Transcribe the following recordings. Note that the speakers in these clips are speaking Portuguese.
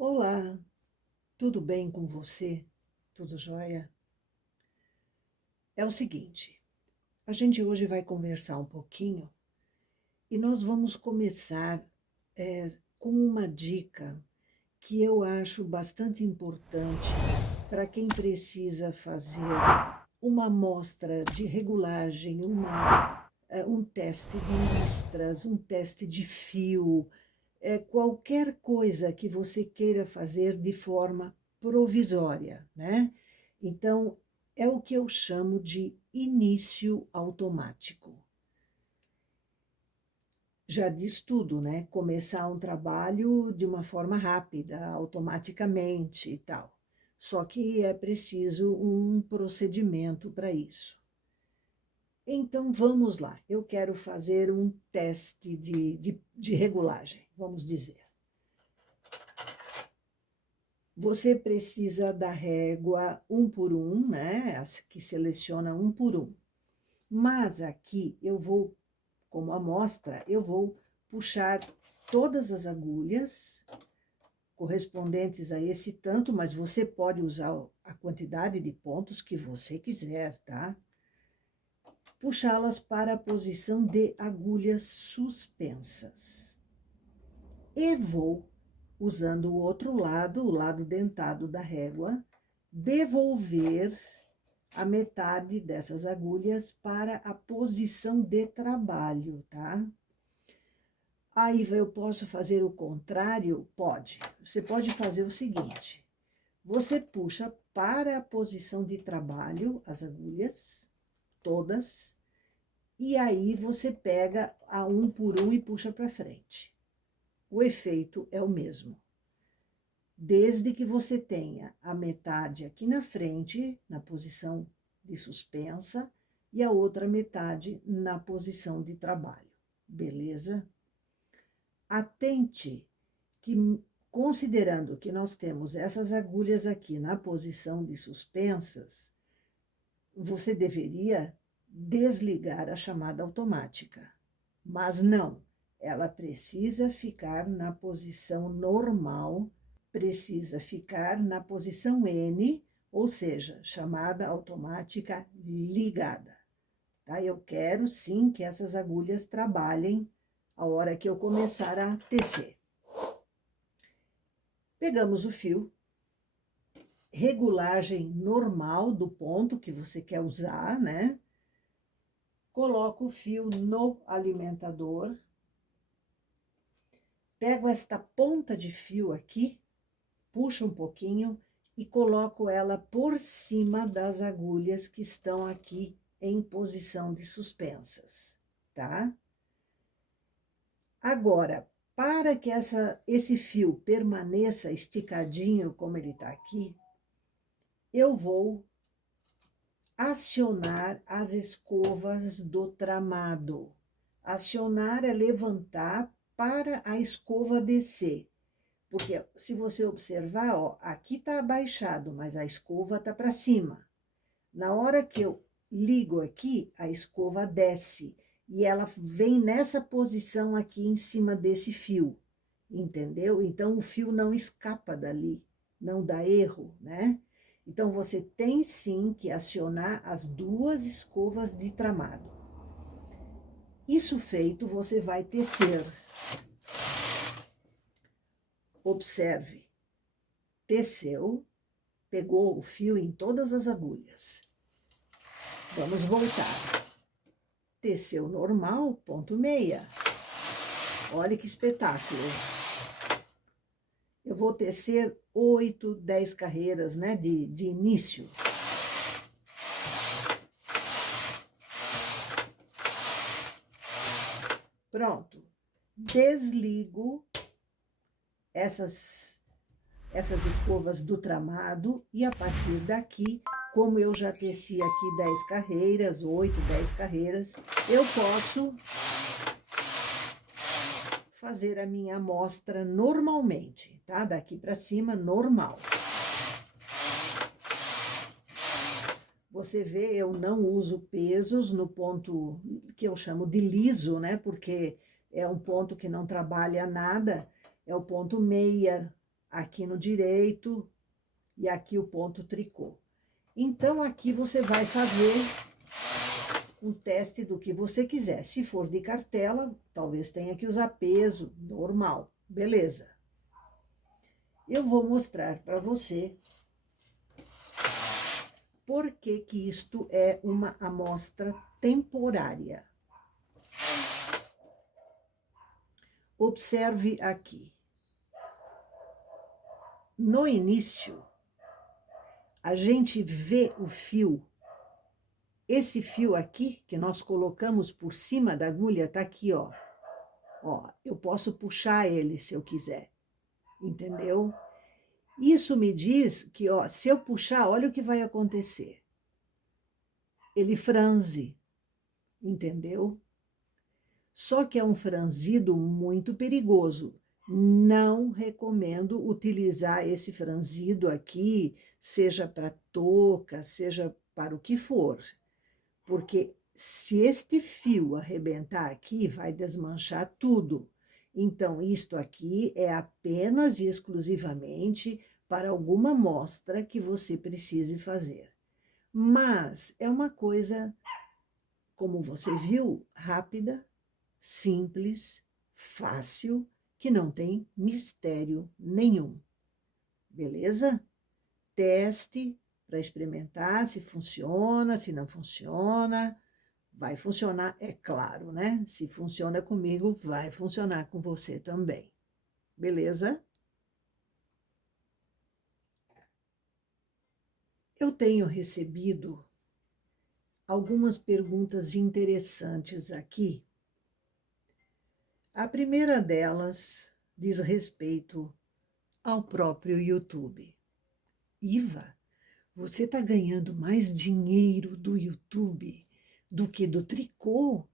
Olá, tudo bem com você? Tudo jóia? É o seguinte, a gente hoje vai conversar um pouquinho e nós vamos começar com uma dica que eu acho bastante importante para quem precisa fazer uma amostra de regulagem, um teste de listras, um teste de fio, qualquer coisa que você queira fazer de forma provisória, né? Então, é o que eu chamo de início automático. Já diz tudo, né? Começar um trabalho de uma forma rápida, automaticamente e tal. Só que é preciso um procedimento para isso. Então, vamos lá. Eu quero fazer um teste de regulagem, vamos dizer. Você precisa da régua um por um, né? Essa que seleciona um por um. Mas aqui eu vou, como amostra, eu vou puxar todas as agulhas correspondentes a esse tanto, mas você pode usar a quantidade de pontos que você quiser, tá? Puxá-las para a posição de agulhas suspensas. E vou, usando o outro lado, o lado dentado da régua, devolver a metade dessas agulhas para a posição de trabalho, tá? Aí eu posso fazer o contrário? Pode. Você pode fazer o seguinte: você puxa para a posição de trabalho as agulhas, todas, e aí você pega a um por um e puxa para frente. O efeito é o mesmo. Desde que você tenha a metade aqui na frente, na posição de suspensa, e a outra metade na posição de trabalho, beleza? Atente que, considerando que nós temos essas agulhas aqui na posição de suspensas, você deveria desligar a chamada automática, mas não, ela precisa ficar na posição normal, precisa ficar na posição N, ou seja, chamada automática ligada. Tá? Eu quero sim que essas agulhas trabalhem a hora que eu começar a tecer. Pegamos o fio, regulagem normal do ponto que você quer usar, né? Coloco o fio no alimentador, pego esta ponta de fio aqui, puxo um pouquinho e coloco ela por cima das agulhas que estão aqui em posição de suspensas, tá? Agora, para que esse fio permaneça esticadinho como ele tá aqui, eu vou acionar as escovas do tramado. Acionar é levantar para a escova descer. Porque se você observar, ó, aqui tá abaixado, mas a escova tá para cima. Na hora que eu ligo aqui, a escova desce e ela vem nessa posição aqui em cima desse fio, entendeu? Então o fio não escapa dali, não dá erro, né? Então você tem sim que acionar as duas escovas de tramado. Isso feito, você vai tecer. Observe, teceu, pegou o fio em todas as agulhas. Vamos voltar. Teceu normal, ponto meia. Olha que espetáculo. Eu vou tecer 8, 10 carreiras, né, de início. Pronto. Desligo essas escovas do tramado e a partir daqui, como eu já teci aqui 10 carreiras, 8, 10 carreiras, eu posso fazer a minha amostra normalmente, tá? Daqui para cima, normal. Você vê, eu não uso pesos no ponto que eu chamo de liso, né? Porque é um ponto que não trabalha nada, é o ponto meia, aqui no direito e aqui o ponto tricô. Então, aqui você vai fazer um teste do que você quiser. Se for de cartela, talvez tenha que usar peso normal, beleza. Eu vou mostrar para você por que que isto é uma amostra temporária. Observe aqui. No início, a gente vê o fio. Esse fio aqui, que nós colocamos por cima da agulha, tá aqui, ó. Ó, eu posso puxar ele se eu quiser, entendeu? Isso me diz que, ó, se eu puxar, olha o que vai acontecer. Ele franze, entendeu? Só que é um franzido muito perigoso. Não recomendo utilizar esse franzido aqui, seja para touca, seja para o que for. Porque se este fio arrebentar aqui, vai desmanchar tudo. Então, isto aqui é apenas e exclusivamente para alguma amostra que você precise fazer. Mas é uma coisa, como você viu, rápida, simples, fácil, que não tem mistério nenhum. Beleza? Teste para experimentar se funciona, se não funciona. Vai funcionar, é claro, né? Se funciona comigo, vai funcionar com você também. Beleza? Eu tenho recebido algumas perguntas interessantes aqui. A primeira delas diz respeito ao próprio YouTube. Iva, você está ganhando mais dinheiro do YouTube do que do tricô?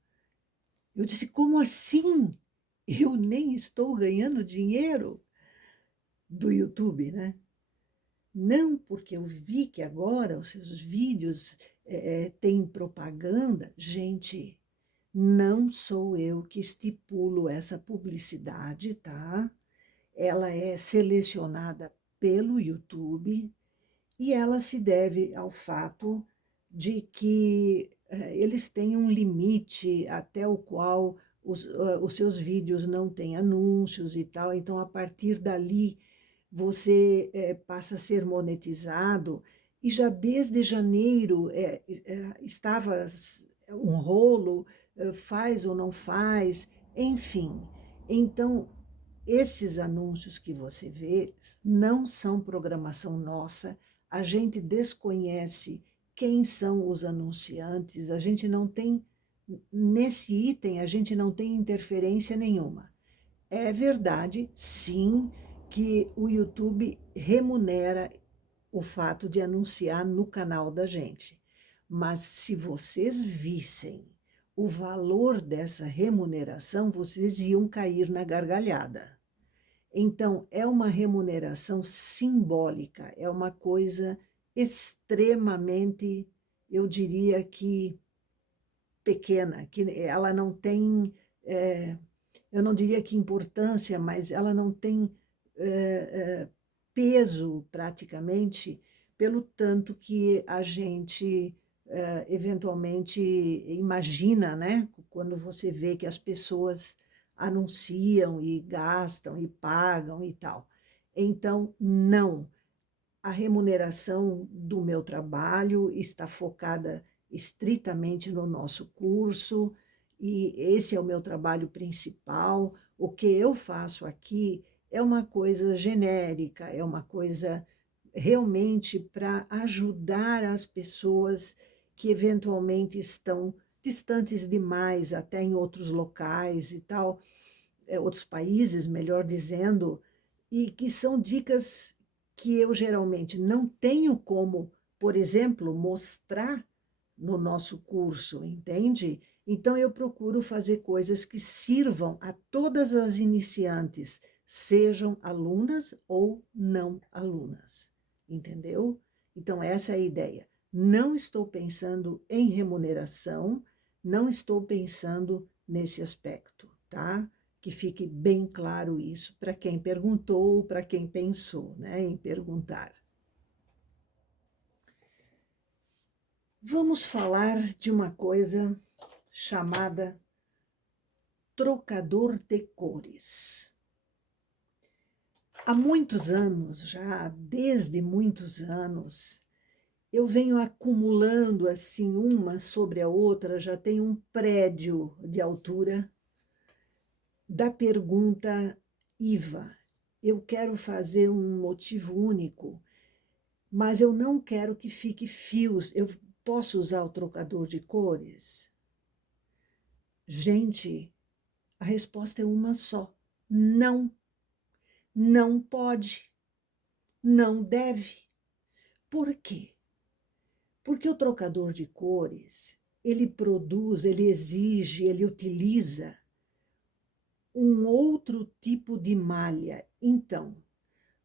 Eu disse, como assim? Eu nem estou ganhando dinheiro do YouTube, né? Não, porque eu vi que agora os seus vídeos têm propaganda. Gente, não sou eu que estipulo essa publicidade, tá? Ela é selecionada pelo YouTube e ela se deve ao fato de que eles têm um limite até o qual os seus vídeos não têm anúncios e tal. Então, a partir dali, você passa a ser monetizado, e já desde janeiro estava um rolo, faz ou não faz, enfim. Então, esses anúncios que você vê não são programação nossa, a gente desconhece quem são os anunciantes, a gente não tem, nesse item, a gente não tem interferência nenhuma. É verdade, sim, que o YouTube remunera o fato de anunciar no canal da gente. Mas se vocês vissem o valor dessa remuneração, vocês iam cair na gargalhada. Então, é uma remuneração simbólica, é uma coisa extremamente, eu diria que pequena, que ela não tem... eu não diria que importância, mas ela não tem peso praticamente pelo tanto que a gente eventualmente imagina, né? Quando você vê que as pessoas anunciam e gastam e pagam e tal. Então, não. A remuneração do meu trabalho está focada estritamente no nosso curso, e esse é o meu trabalho principal. O que eu faço aqui é uma coisa genérica, é uma coisa realmente para ajudar as pessoas que eventualmente estão distantes demais, até em outros locais e tal, outros países, melhor dizendo, e que são dicas que eu geralmente não tenho como, por exemplo, mostrar no nosso curso, entende? Então, eu procuro fazer coisas que sirvam a todas as iniciantes, sejam alunas ou não alunas, entendeu? Então, essa é a ideia. Não estou pensando em remuneração, não estou pensando nesse aspecto, tá? que fique bem claro isso para quem perguntou, para quem pensou, né, em perguntar. Vamos falar de uma coisa chamada trocador de cores. Há muitos anos, já desde muitos anos, eu venho acumulando assim uma sobre a outra, já tem um prédio de altura da pergunta: Iva, eu quero fazer um motivo único, mas eu não quero que fique fios. Eu posso usar o trocador de cores? Gente, a resposta é uma só: não. Não pode, não deve. Por quê? Porque o trocador de cores, ele produz, ele exige, ele utiliza um outro tipo de malha. Então,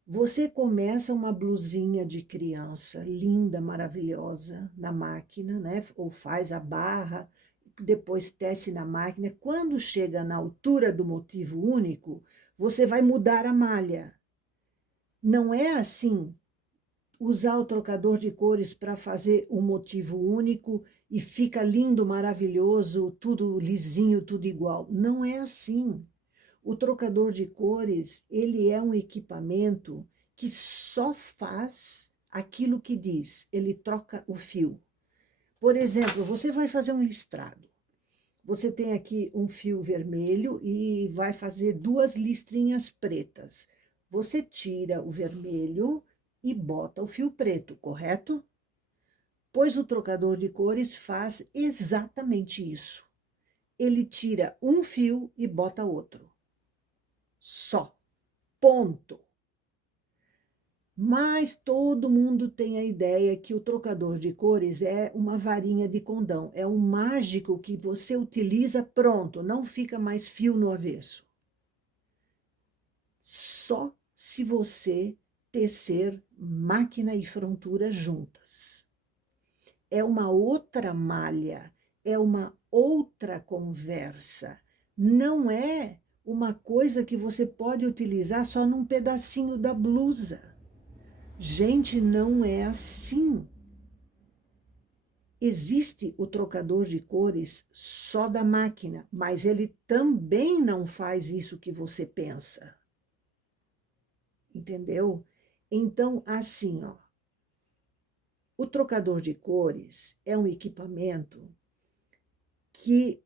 você começa uma blusinha de criança, linda, maravilhosa, na máquina, né? Ou faz a barra, depois tece na máquina. Quando chega na altura do motivo único, você vai mudar a malha. Não é assim usar o trocador de cores para fazer um motivo único e fica lindo, maravilhoso, tudo lisinho, tudo igual. Não é assim. O trocador de cores, ele é um equipamento que só faz aquilo que diz. Ele troca o fio. Por exemplo, você vai fazer um listrado. Você tem aqui um fio vermelho e vai fazer 2 listrinhas pretas. Você tira o vermelho e bota o fio preto, correto? Pois o trocador de cores faz exatamente isso. Ele tira um fio e bota outro. Só. Ponto. Mas todo mundo tem a ideia que o trocador de cores é uma varinha de condão, é um mágico que você utiliza, pronto, não fica mais fio no avesso. Só se você tecer máquina e frontura juntas. É uma outra malha, é uma outra conversa. Não é uma coisa que você pode utilizar só num pedacinho da blusa. Gente, não é assim. Existe o trocador de cores só da máquina, mas ele também não faz isso que você pensa. Entendeu? Então, assim, ó, o trocador de cores é um equipamento que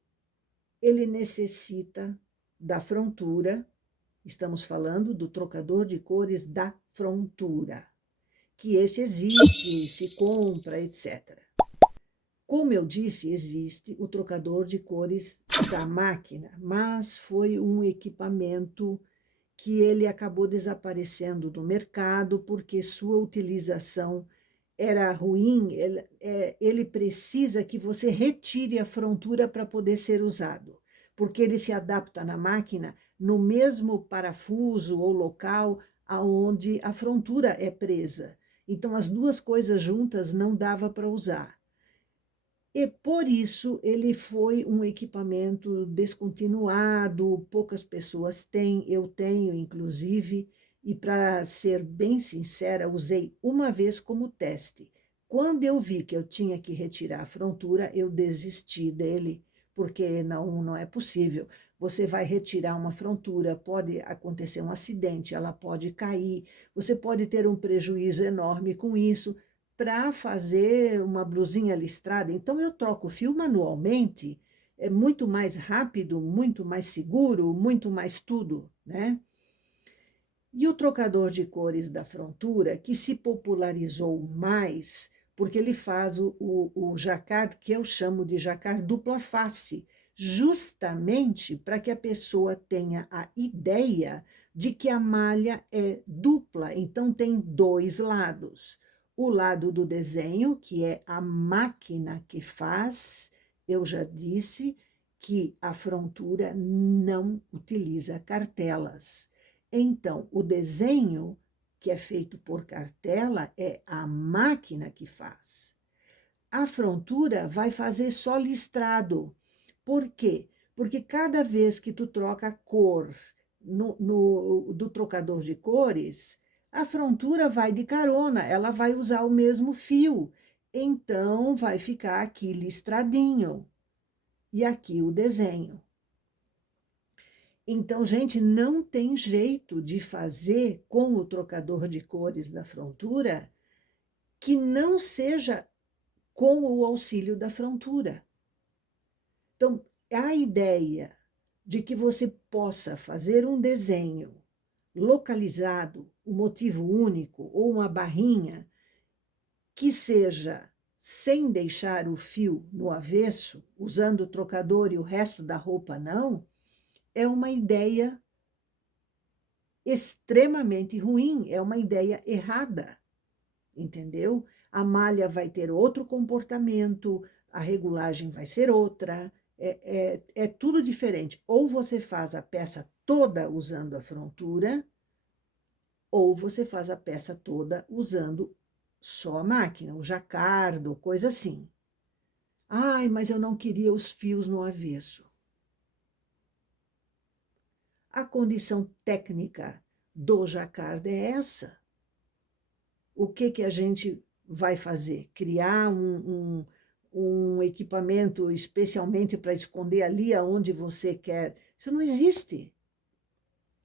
ele necessita da frontura. Estamos falando do trocador de cores da frontura, que esse existe, se compra, etc. Como eu disse, existe o trocador de cores da máquina, mas foi um equipamento que ele acabou desaparecendo do mercado porque sua utilização era ruim. Ele precisa que você retire a frontura para poder ser usado, porque ele se adapta na máquina no mesmo parafuso ou local aonde a frontura é presa. Então, as duas coisas juntas não dava para usar. E por isso ele foi um equipamento descontinuado, poucas pessoas têm, eu tenho inclusive, e para ser bem sincera, usei uma vez como teste. Quando eu vi que eu tinha que retirar a frontura, eu desisti dele, porque não é possível. Você vai retirar uma frontura, pode acontecer um acidente, ela pode cair, você pode ter um prejuízo enorme com isso. Para fazer uma blusinha listrada, então eu troco o fio manualmente, é muito mais rápido, muito mais seguro, muito mais tudo, né? E o trocador de cores da frontura, que se popularizou mais, porque ele faz o jacquard, que eu chamo de jacquard dupla face, justamente para que a pessoa tenha a ideia de que a malha é dupla, então tem 2 lados. O lado do desenho, que é a máquina que faz, eu já disse que a frontura não utiliza cartelas. Então, o desenho que é feito por cartela é a máquina que faz. A frontura vai fazer só listrado. Por quê? Porque cada vez que tu troca a cor do trocador de cores, a frontura vai de carona, ela vai usar o mesmo fio. Então, vai ficar aqui listradinho e aqui o desenho. Então, gente, não tem jeito de fazer com o trocador de cores da frontura que não seja com o auxílio da frontura. Então, a ideia de que você possa fazer um desenho localizado, um motivo único ou uma barrinha que seja sem deixar o fio no avesso, usando o trocador e o resto da roupa não, é uma ideia extremamente ruim, é uma ideia errada, entendeu? A malha vai ter outro comportamento, a regulagem vai ser outra, é tudo diferente. Ou você faz a peça toda usando a frontura, ou você faz a peça toda usando só a máquina, o jacardo, coisa assim. Ai, mas eu não queria os fios no avesso. A condição técnica do jacquard é essa. O que a gente vai fazer? Criar um equipamento especialmente para esconder ali aonde você quer. Isso não existe.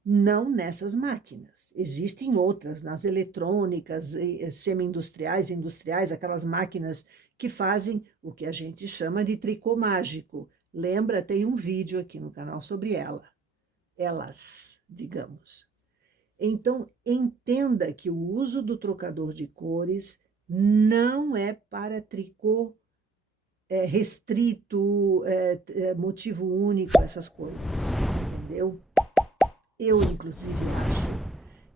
Não nessas máquinas. Existem outras, nas eletrônicas, semi-industriais, industriais, aquelas máquinas que fazem o que a gente chama de tricô mágico. Lembra? Tem um vídeo aqui no canal sobre elas, digamos. Então, entenda que o uso do trocador de cores não é para tricô restrito, motivo único, essas coisas, entendeu? Eu, inclusive, acho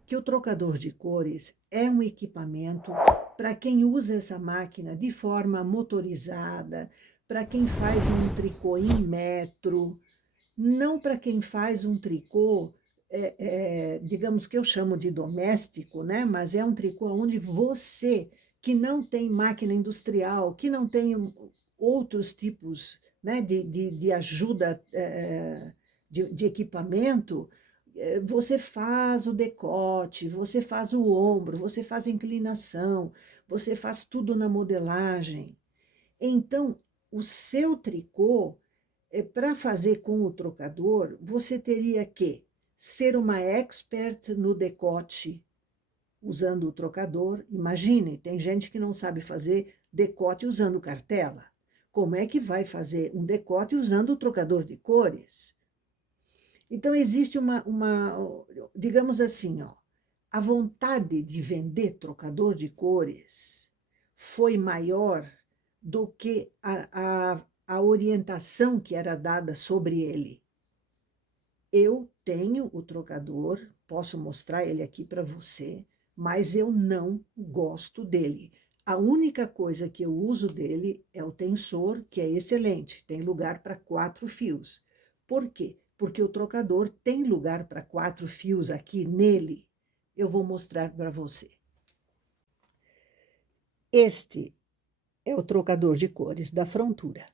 que o trocador de cores é um equipamento para quem usa essa máquina de forma motorizada, para quem faz um tricô em metro, não para quem faz um tricô, digamos que eu chamo de doméstico, né? Mas é um tricô onde você, que não tem máquina industrial, que não tem outros tipos, né, de ajuda, de equipamento, você faz o decote, você faz o ombro, você faz a inclinação, você faz tudo na modelagem. Então, o seu tricô, para fazer com o trocador, você teria que ser uma expert no decote, usando o trocador. Imagine, tem gente que não sabe fazer decote usando cartela. Como é que vai fazer um decote usando o trocador de cores? Então, existe digamos assim, ó, a vontade de vender trocador de cores foi maior do que a orientação que era dada sobre ele. Eu tenho o trocador, posso mostrar ele aqui para você, mas eu não gosto dele. A única coisa que eu uso dele é o tensor, que é excelente, tem lugar para 4 fios. Por quê? Porque o trocador tem lugar para 4 fios aqui nele. Eu vou mostrar para você. Este é o trocador de cores da frontura.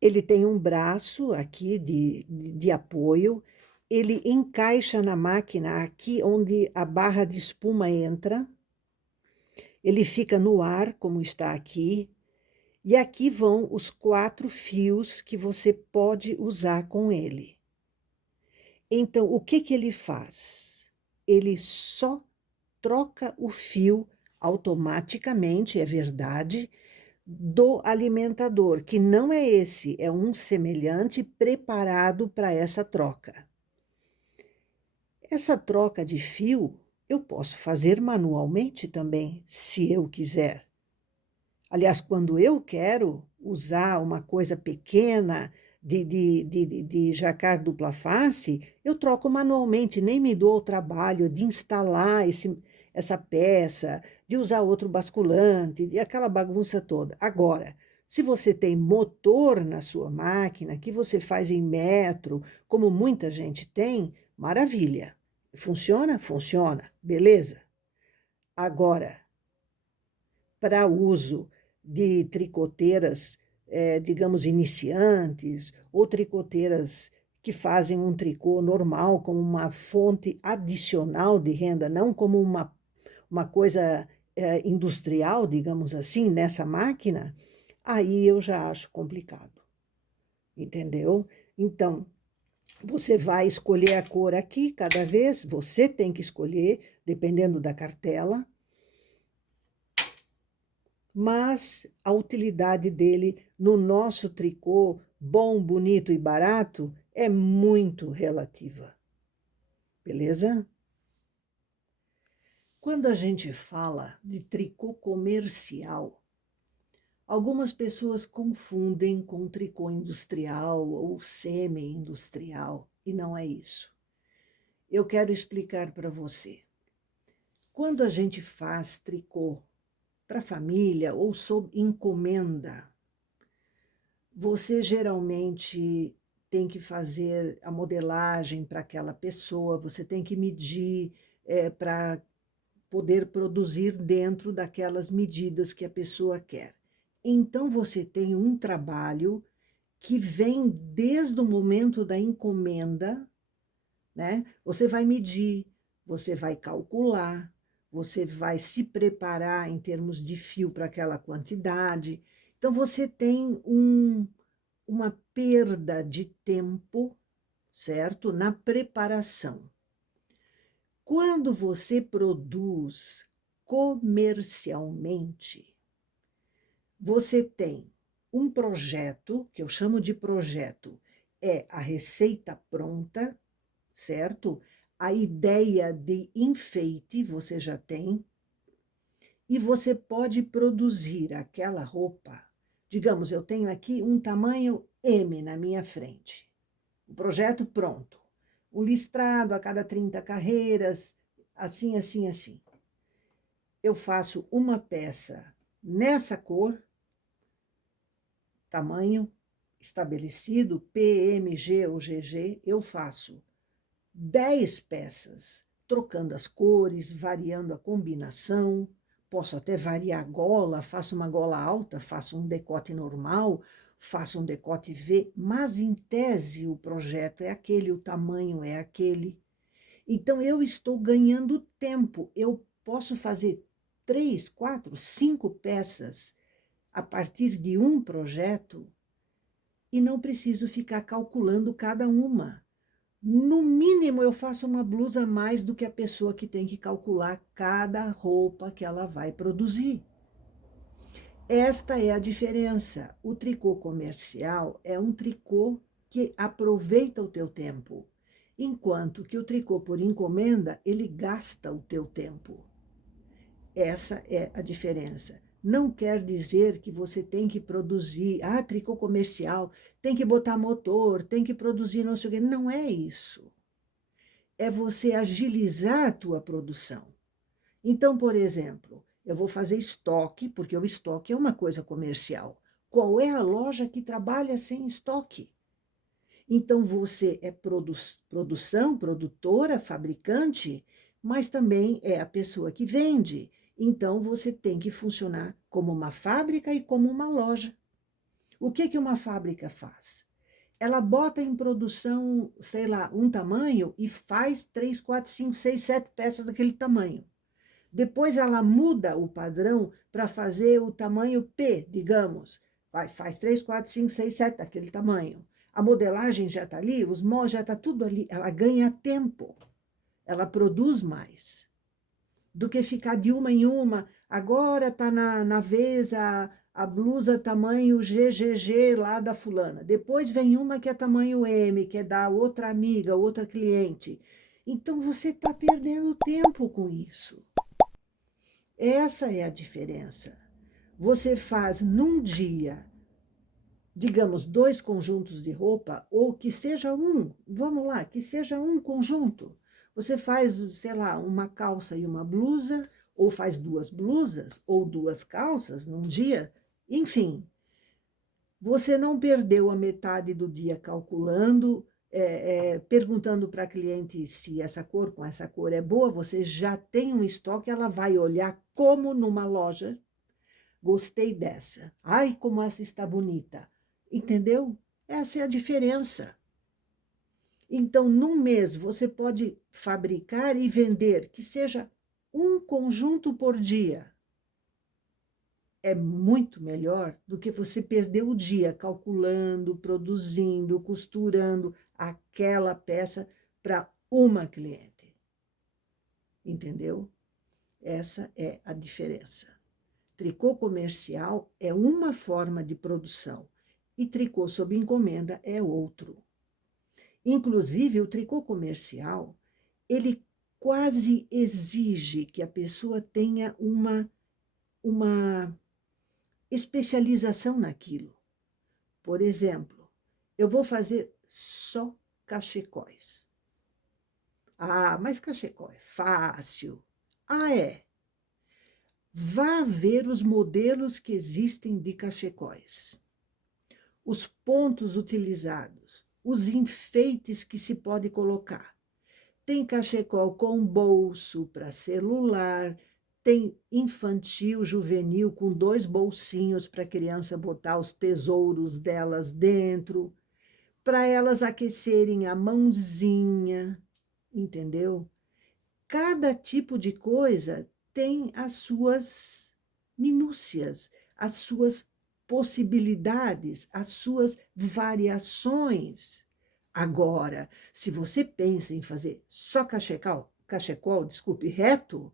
Ele tem um braço aqui de apoio, ele encaixa na máquina aqui onde a barra de espuma entra, ele fica no ar, como está aqui, e aqui vão os 4 fios que você pode usar com ele. Então, o que ele faz? Ele só troca o fio automaticamente, é verdade, do alimentador, que não é esse, é um semelhante preparado para essa troca. Essa troca de fio eu posso fazer manualmente também, se eu quiser. Aliás, quando eu quero usar uma coisa pequena de jacquard dupla face, eu troco manualmente, nem me dou o trabalho de instalar essa peça, de usar outro basculante, de aquela bagunça toda. Agora, se você tem motor na sua máquina, que você faz em metro, como muita gente tem, maravilha. Funciona? Funciona. Beleza. Agora, para uso de tricoteiras digamos, iniciantes, ou tricoteiras que fazem um tricô normal como uma fonte adicional de renda, não como uma coisa industrial, digamos assim, nessa máquina, aí eu já acho complicado, entendeu? Então, você vai escolher a cor aqui cada vez, você tem que escolher, dependendo da cartela, mas a utilidade dele no nosso tricô, bom, bonito e barato, é muito relativa, beleza? Quando a gente fala de tricô comercial, algumas pessoas confundem com tricô industrial ou semi-industrial, e não é isso. Eu quero explicar para você. Quando a gente faz tricô para família ou sob encomenda, você geralmente tem que fazer a modelagem para aquela pessoa, você tem que medir para poder produzir dentro daquelas medidas que a pessoa quer. Então, você tem um trabalho que vem desde o momento da encomenda, né? Você vai medir, você vai calcular, você vai se preparar em termos de fio para aquela quantidade. Então, você tem uma perda de tempo, certo? Na preparação. Quando você produz comercialmente, você tem um projeto, que eu chamo de projeto, é a receita pronta, certo? A ideia de enfeite você já tem, e você pode produzir aquela roupa. Digamos, eu tenho aqui um tamanho M na minha frente, o projeto pronto, um listrado a cada 30 carreiras, assim, assim, assim. Eu faço uma peça nessa cor, tamanho estabelecido, P, M, G ou GG, eu faço 10 peças, trocando as cores, variando a combinação, posso até variar a gola, faço uma gola alta, faço um decote normal, faço um decote V, mas em tese o projeto é aquele, o tamanho é aquele. Então eu estou ganhando tempo, eu posso fazer 3, 4, 5 peças a partir de um projeto e não preciso ficar calculando cada uma. No mínimo, eu faço uma blusa a mais do que a pessoa que tem que calcular cada roupa que ela vai produzir. Esta é a diferença. O tricô comercial é um tricô que aproveita o teu tempo, enquanto que o tricô por encomenda, ele gasta o teu tempo. Essa é a diferença. Não quer dizer que você tem que produzir, tricô comercial, tem que botar motor, tem que produzir não sei o quê. Não é isso. É você agilizar a tua produção. Então, por exemplo, eu vou fazer estoque, porque o estoque é uma coisa comercial. Qual é a loja que trabalha sem estoque? Então, você é produção, produtora, fabricante, mas também é a pessoa que vende. Então, você tem que funcionar como uma fábrica e como uma loja. O que uma fábrica faz? Ela bota em produção, sei lá, um tamanho e faz 3, 4, 5, 6, 7 peças daquele tamanho. Depois ela muda o padrão para fazer o tamanho P, digamos. Faz 3, 4, 5, 6, 7 daquele tamanho. A modelagem já está ali, os moldes já está tudo ali. Ela ganha tempo. Ela produz mais do que ficar de uma em uma. Agora está na vez a blusa tamanho GGG lá da fulana. Depois vem uma que é tamanho M, que é da outra amiga, outra cliente. Então, você está perdendo tempo com isso. Essa é a diferença. Você faz num dia, digamos, 2 conjuntos de roupa, ou que seja um, vamos lá, que seja um conjunto. Você faz, sei lá, uma calça e uma blusa, ou faz 2 blusas, ou 2 calças num dia, enfim. Você não perdeu a metade do dia calculando, perguntando para a cliente se essa cor com essa cor é boa, você já tem um estoque, ela vai olhar como numa loja, gostei dessa. Ai, como essa está bonita. Entendeu? Essa é a diferença. Então, num mês, você pode fabricar e vender, que seja um conjunto por dia. É muito melhor do que você perder o dia calculando, produzindo, costurando aquela peça para uma cliente. Entendeu? Essa é a diferença. Tricô comercial é uma forma de produção e tricô sob encomenda é outro. Inclusive, o tricô comercial, ele quase exige que a pessoa tenha uma especialização naquilo. Por exemplo, eu vou fazer só cachecóis. Ah, mas cachecol é fácil. Ah, é? Vá ver os modelos que existem de cachecóis, os pontos utilizados, os enfeites que se pode colocar. Tem cachecol com bolso para celular, tem infantil, juvenil, com 2 bolsinhos para a criança botar os tesouros delas dentro, para elas aquecerem a mãozinha, entendeu? Cada tipo de coisa tem as suas minúcias, as suas possibilidades, as suas variações. Agora, se você pensa em fazer só cachecol, desculpe, reto,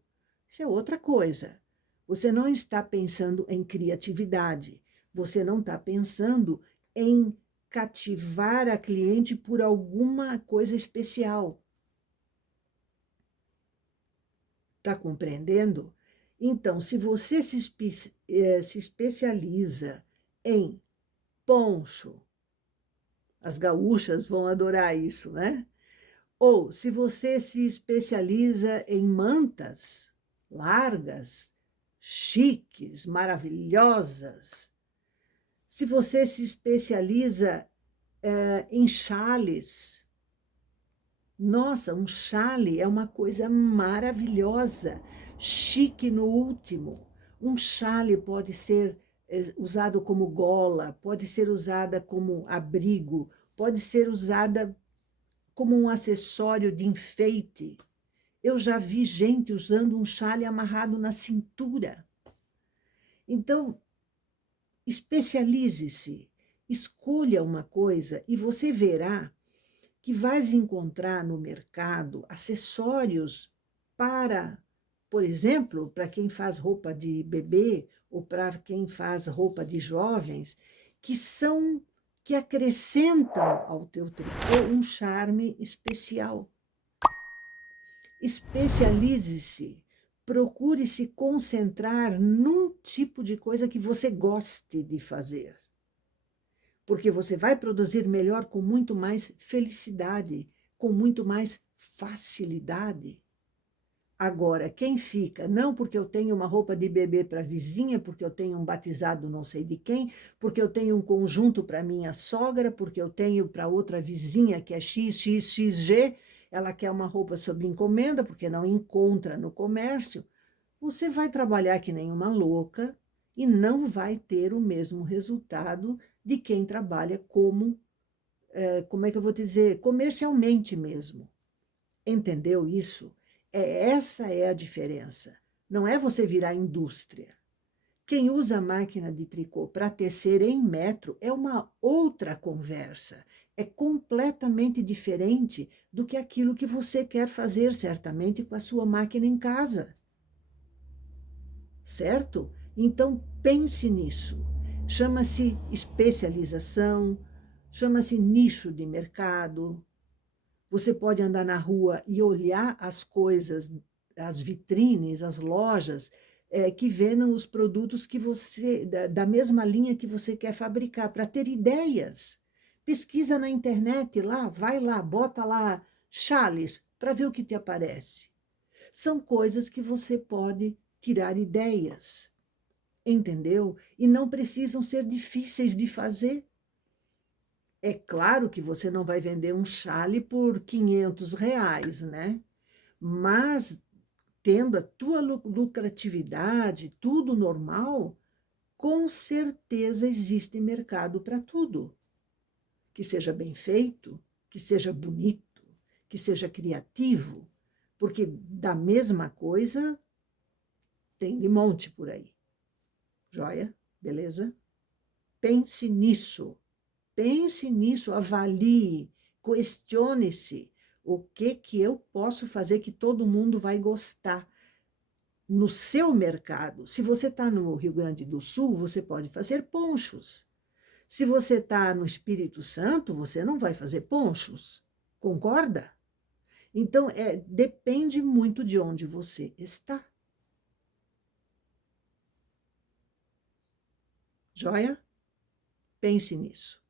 isso é outra coisa. Você não está pensando em criatividade, você não está pensando em cativar a cliente por alguma coisa especial. Está compreendendo? Então, se você se especializa em poncho, as gaúchas vão adorar isso, né? Ou se você se especializa em mantas largas, chiques, maravilhosas, se você se especializa em chales, nossa, um chale é uma coisa maravilhosa, chique no último. Um chale pode ser usado como gola, pode ser usada como abrigo, pode ser usada como um acessório de enfeite. Eu já vi gente usando um chale amarrado na cintura. Então, especialize-se, escolha uma coisa e você verá que vais encontrar no mercado acessórios para, por exemplo, para quem faz roupa de bebê ou para quem faz roupa de jovens, que acrescentam ao teu tricô um charme especial. Especialize-se, procure se concentrar num tipo de coisa que você goste de fazer. Porque você vai produzir melhor com muito mais felicidade, com muito mais facilidade. Agora, quem fica, não porque eu tenho uma roupa de bebê para a vizinha, porque eu tenho um batizado não sei de quem, porque eu tenho um conjunto para minha sogra, porque eu tenho para outra vizinha que é XXXG, ela quer uma roupa sob encomenda, porque não encontra no comércio, você vai trabalhar que nem uma louca e não vai ter o mesmo resultado de quem trabalha como é que eu vou te dizer, comercialmente mesmo. Entendeu isso? Essa é a diferença. Não é você virar indústria. Quem usa a máquina de tricô para tecer em metro é uma outra conversa. É completamente diferente do que aquilo que você quer fazer, certamente, com a sua máquina em casa. Certo? Então, pense nisso. Chama-se especialização, chama-se nicho de mercado. Você pode andar na rua e olhar as coisas, as vitrines, as lojas, que vendam os produtos que você, da mesma linha que você quer fabricar, para ter ideias. Pesquisa na internet lá, vai lá, bota lá chales, para ver o que te aparece. São coisas que você pode tirar ideias, entendeu? E não precisam ser difíceis de fazer. É claro que você não vai vender um chale por R$ 500, né? Mas, tendo a tua lucratividade, tudo normal, com certeza existe mercado para tudo. Que seja bem feito, que seja bonito, que seja criativo, porque da mesma coisa tem de monte por aí. Joia? Beleza? Pense nisso, avalie, questione-se. O que eu posso fazer que todo mundo vai gostar no seu mercado? Se você está no Rio Grande do Sul, você pode fazer ponchos. Se você está no Espírito Santo, você não vai fazer ponchos. Concorda? Então, depende muito de onde você está. Joia? Pense nisso.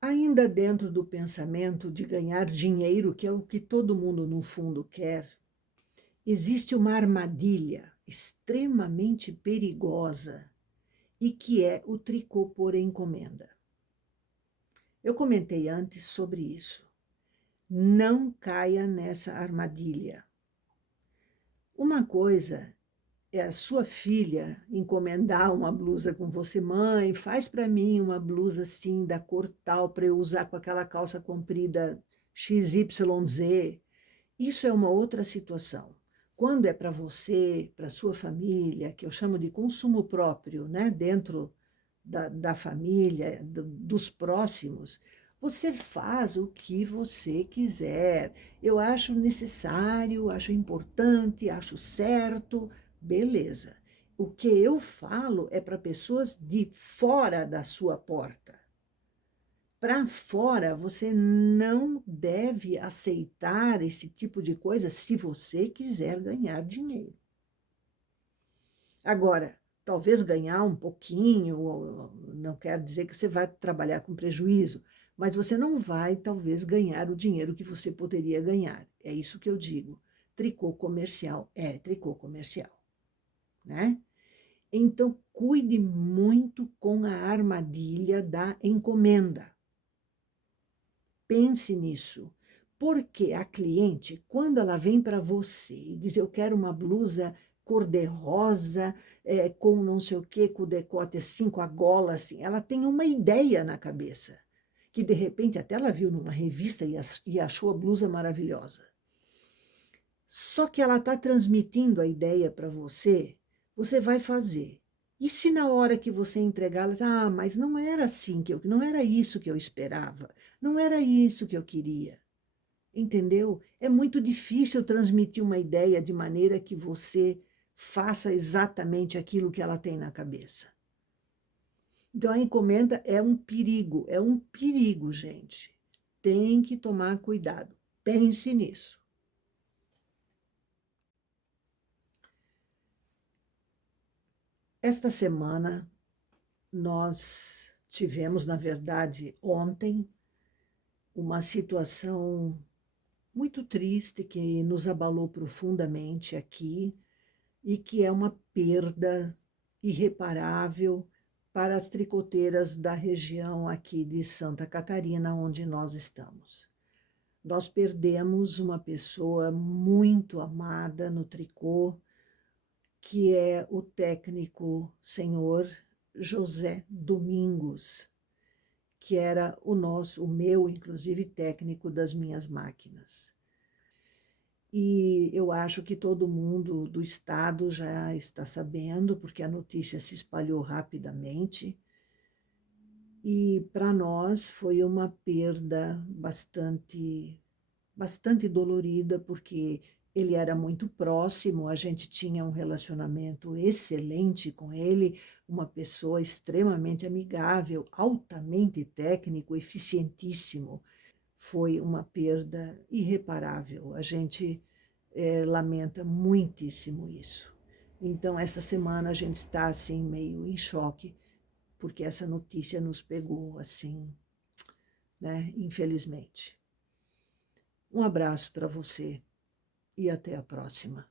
Ainda dentro do pensamento de ganhar dinheiro, que é o que todo mundo no fundo quer, existe uma armadilha extremamente perigosa e que é o tricô por encomenda. Eu comentei antes sobre isso. Não caia nessa armadilha. Uma coisa é a sua filha encomendar uma blusa com você, mãe, faz para mim uma blusa assim, da cor tal, para eu usar com aquela calça comprida XYZ. Isso é uma outra situação. Quando é para você, para sua família, que eu chamo de consumo próprio, né, dentro da família, dos próximos, você faz o que você quiser. Eu acho necessário, acho importante, acho certo, beleza. O que eu falo é para pessoas de fora da sua porta. Para fora, você não deve aceitar esse tipo de coisa se você quiser ganhar dinheiro. Agora, talvez ganhar um pouquinho, não quer dizer que você vai trabalhar com prejuízo, mas você não vai, talvez, ganhar o dinheiro que você poderia ganhar. É isso que eu digo. Tricô comercial é tricô comercial, né? Então, cuide muito com a armadilha da encomenda. Pense nisso. Porque a cliente, quando ela vem para você e diz, eu quero uma blusa cor-de-rosa, com não sei o quê, com o decote assim, com a gola assim, ela tem uma ideia na cabeça, que de repente até ela viu numa revista e achou a blusa maravilhosa. Só que ela está transmitindo a ideia para você, você vai fazer. E se na hora que você entregar, ela diz, mas não era assim, não era isso que eu esperava, não era isso que eu queria. Entendeu? É muito difícil transmitir uma ideia de maneira que você faça exatamente aquilo que ela tem na cabeça. Então, a encomenda é um perigo, gente. Tem que tomar cuidado. Pense nisso. Esta semana, nós tivemos, na verdade, ontem, uma situação muito triste que nos abalou profundamente aqui e que é uma perda irreparável para as tricoteiras da região aqui de Santa Catarina, onde nós estamos. Nós perdemos uma pessoa muito amada no tricô, que é o técnico senhor José Domingos, que era o meu, inclusive, técnico das minhas máquinas. E eu acho que todo mundo do estado já está sabendo, porque a notícia se espalhou rapidamente. E para nós foi uma perda bastante dolorida, porque ele era muito próximo, a gente tinha um relacionamento excelente com ele, uma pessoa extremamente amigável, altamente técnico, eficientíssimo. Foi uma perda irreparável. A gente lamenta muitíssimo isso. Então, essa semana a gente está assim meio em choque, porque essa notícia nos pegou assim, né? Infelizmente. Um abraço para você e até a próxima.